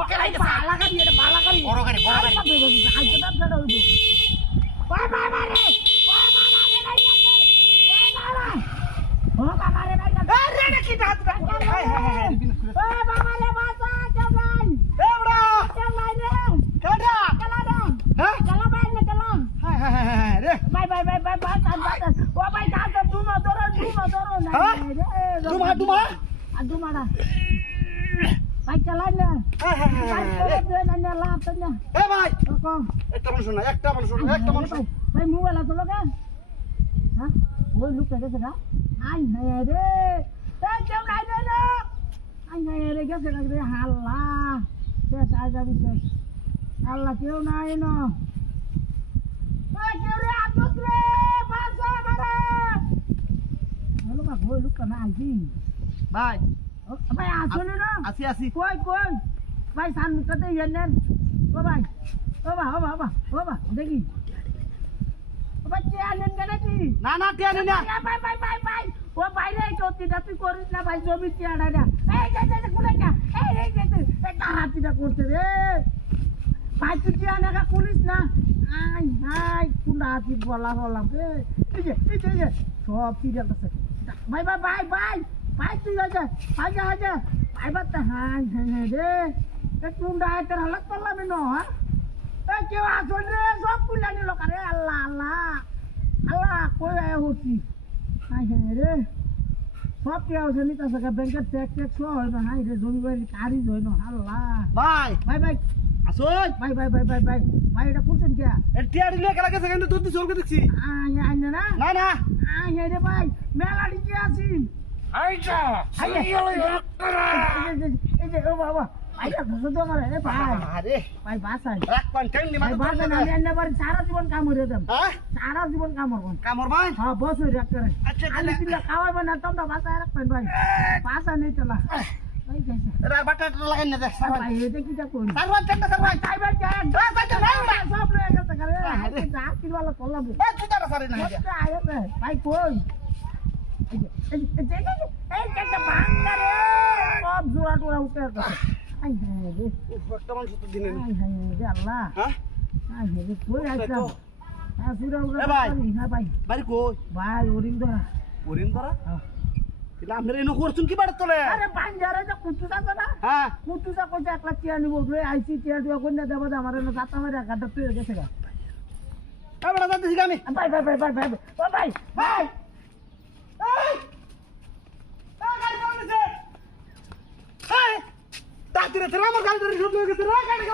ওকে লাইতে বালা গাড়ি এটা বালা গাড়ি বড় গাড়ি আইতে দাম ছাড়া হইবো ওই বাবা রে নাই আছে ওই বাবা ও বাবা রে নাই আছে আরে রে কি দাঁত হাই ওই বাবা রে বাসা চলাই এবড়া চলাই রে কাটা চলা রে হ্যাঁ চলা ভাই না চলা হাই রে ভাই ও ভাই দাঁত দুমা ধরো না রে ডুমা দুমা না ভাই চলাই না ভাই চলা দে না লাভ তো না এ ভাই কো একটা মানুষ ভাই মোবাইল আছে লোকে হ্যাঁ ওই লোকটা গেছে গা আই হ্যাঁ রে এই কেউ নাই রে না আই হ্যাঁ রে গেছে গা রে হাল্লা শেষ আজ যাবি শেষ আল্লাহ কেউ নাই না ওই কেউ রে আতস রে বাসা মারে হলো মা ওই লোকটা না আইছি ভাই ভাই আসলে না আসি কই ভাই সান মুখতে ইয়েন ও ভাই ও বা দেখি ও ভাই কে আনেন নাকি না টিয়া না ভাই ও ভাই রে চতিটা তুই করিস না ভাই জমি টিয়াড়া না এই যে কোনে কা এই যে একটা হাতিটা করতে রে ভাই তুই টিয়া না করিস না আই কোনটা হাতি বললাম রে এই যে সব টিয়া আছে ভাই তুই আজা ভাই বাতা হাই রে কোনটা হাতের হালত করলাম না হ্যাঁ কেউ আসল রে সব কুলানি লোক রে আল্লাহ কই আয় হচ্ছি হাই রে সব কে আছে নিতে আছে ব্যাংকের চেক হয় না হাই রে জমি বাড়ি কারিজ হয় না আল্লাহ ভাই আসুন ভাই এটা করছেন কে টিয়া দিলে কেলা গেছে কিন্তু দুধ চলকে দেখছি আইনে না না হাই রে ভাই মেলাডি কে আছি আইটা এই যে ও বাবা আইটা ধসো তো আমার রে ভাই আরে ভাই বাসাই রাখ পান টাইম নি ভাই বাসাই আমি এন্নাবার সারা জীবন কাম করে দেব হ্যাঁ সারা জীবন কাম করব কামর ভাই হ্যাঁ বস রাখ করে আচ্ছা আমি তিলা খাওয়াবো না তোমরা বাসায় রাখবেন ভাই বাসা নেই চলা ভাই গেছে রে বাটা লাগাই না দে ভাই এটা কি তা কোন সারওয়ার চাটা সারওয়ার ভাই ভাই সব লয়ে গেছে করে যা কি বলা করলাম এ তুই যারা সারে না ভাই কই এই যে বাংলা রে সব জোড়া টোড়া উঠে গেছে আই হ্যাঁ রে একটা মানুষ তো দিনে আই হ্যাঁ রে আল্লাহ হ্যাঁ আই রে কই আইছা হ্যাঁ সুরা উড়া ভাই। হ্যাঁ ভাই বাড়ি কই ভাই ওরিন ধরা ওরিন তোরা তিলা আমরে এনো করছুন কি বাড়ি তোলে আরে বাঞ্জারে যে কুতুস আছে না হ্যাঁ কুতুসা কইছে 1 লাখ টিয়া নিব বলে আইছি টিয়া দিও কইনা দেব আমার না গাতা মারে গাটা পেয়ে গেছে গা এ বড় দাদি আমি ভাই ও ভাই এই গাড়ি কোন দিছে এই তাতিরে তোরা আমার গাড়ি ধরে শুরু হয়ে গেছে রে গাড়ি